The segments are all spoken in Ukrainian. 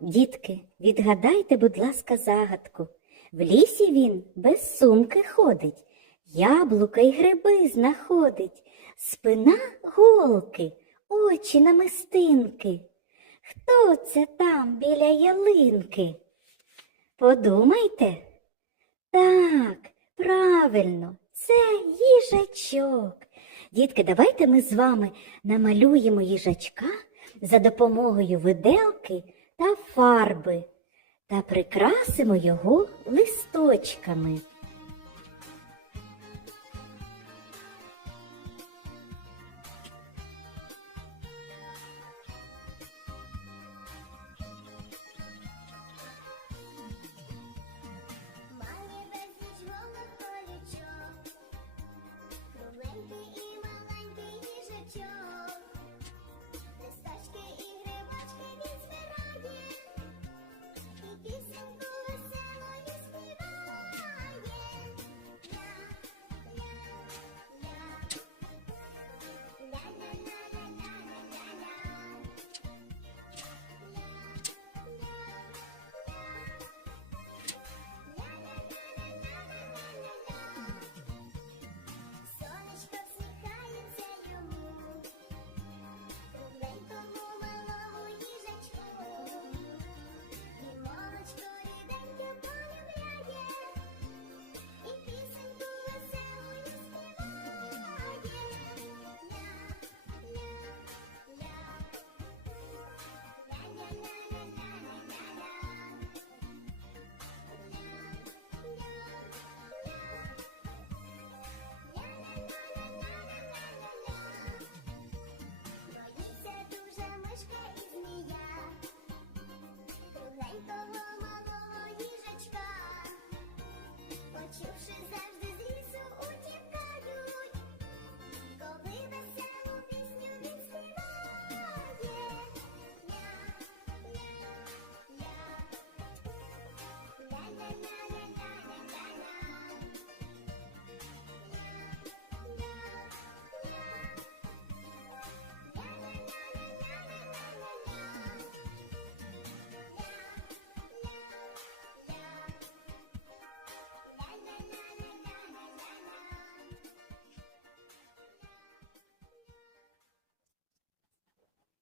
дітки, відгадайте, будь ласка, загадку. В лісі він без сумки ходить, яблука й гриби знаходить, спина голки, очі намистинки. Хто це там біля ялинки? Подумайте. Так, правильно, це їжачок. Дітки, давайте ми з вами намалюємо їжачка за допомогою виделки та фарби та прикрасимо його листочками.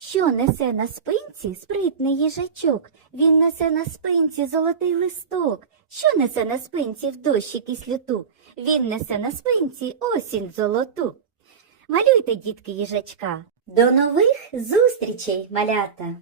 Що несе на спинці спритний їжачок? Він несе на спинці золотий листок. Що несе на спинці в дощі кислюту? Він несе на спинці осінь золоту. Малюйте, дітки, їжачка. До нових зустрічей, малята!